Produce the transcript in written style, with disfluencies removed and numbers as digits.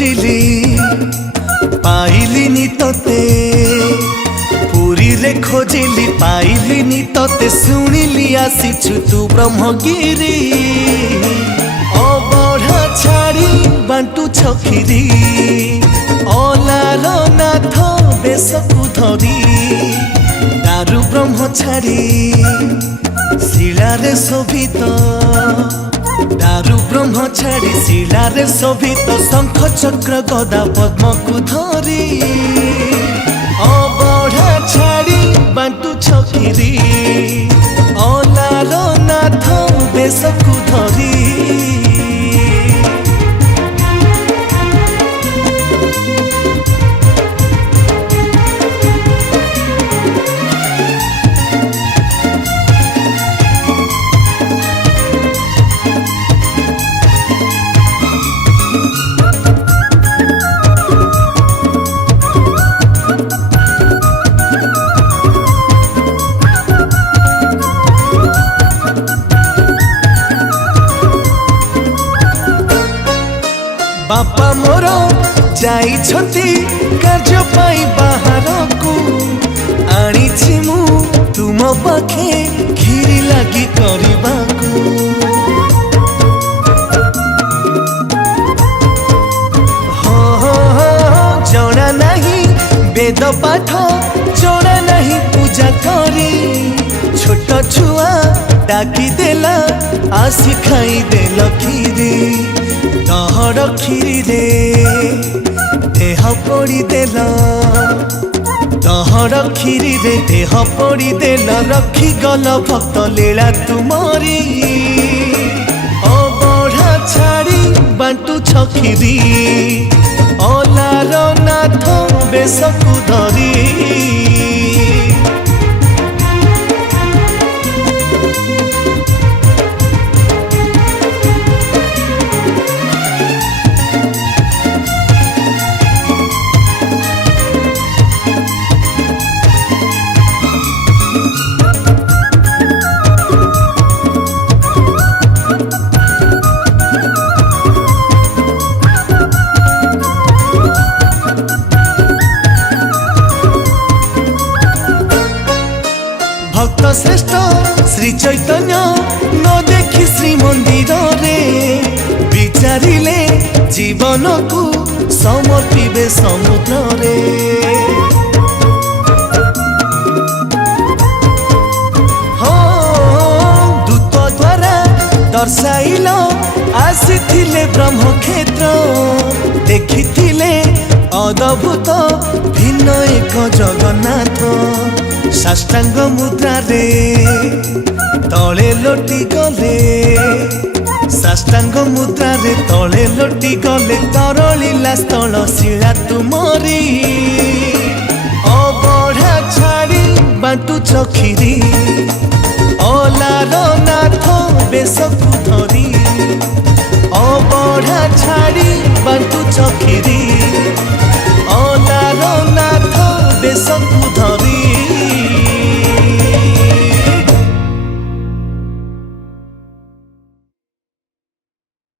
खोजिली पाइलिनी तोते पुरी रे खोजिली पाइलिनी तोते सुनिली आसीछु तू ब्रह्मगिरी अबढ़ा छाड़ी बांटू छखिरी अलार नाथ बेशकु धरी दारु ब्रह्म छाड़ी शिलारे शोभित दारु ब्रह्म छाड़ी शिलारे शोभित शंख चक्र गदा पद्म को धरी अबढ़ा छाड़ी बांटू छकिरी अलार नाथ बेशकु धरी बापा मोर जाइछंती कार्य पाई बाहर को आनी मु तुम पाखे खीरी लगी करबा को जना नहीं वेद पाठ जना नहीं पूजा करी छोट छुआ डाकी देला आसी खाई देल खीरी तहर खीरी रे देह पड़ी देल तहर खीरी रे देह पड़ी देल रखी गल भक्त लीला तुमरी अबढ़ा छाड़ी बांटू छखिरी अलार नाथ बेशकु धरी भक्त श्रेष्ठ श्री चैतन्य न देखी श्री मंदिर रे विचारिले जीवन को समर्पिबे समुद्र रे दूत द्वारा दर्शाइल आसीथिले ब्रह्म क्षेत्र देखिथिले अद्भुत भिन्न एक जगन्नाथ साष्टांग मुद्रा रे तले लोटी गले साष्टांग मुद्रा रे तले लोटी गले तरलीला स्थल शिला तुमरी अबढ़ा छाड़ी बांटू छखिरी अलार नाथ बेशकु धरी अबढ़ा छाड़ी बांटू छखिरी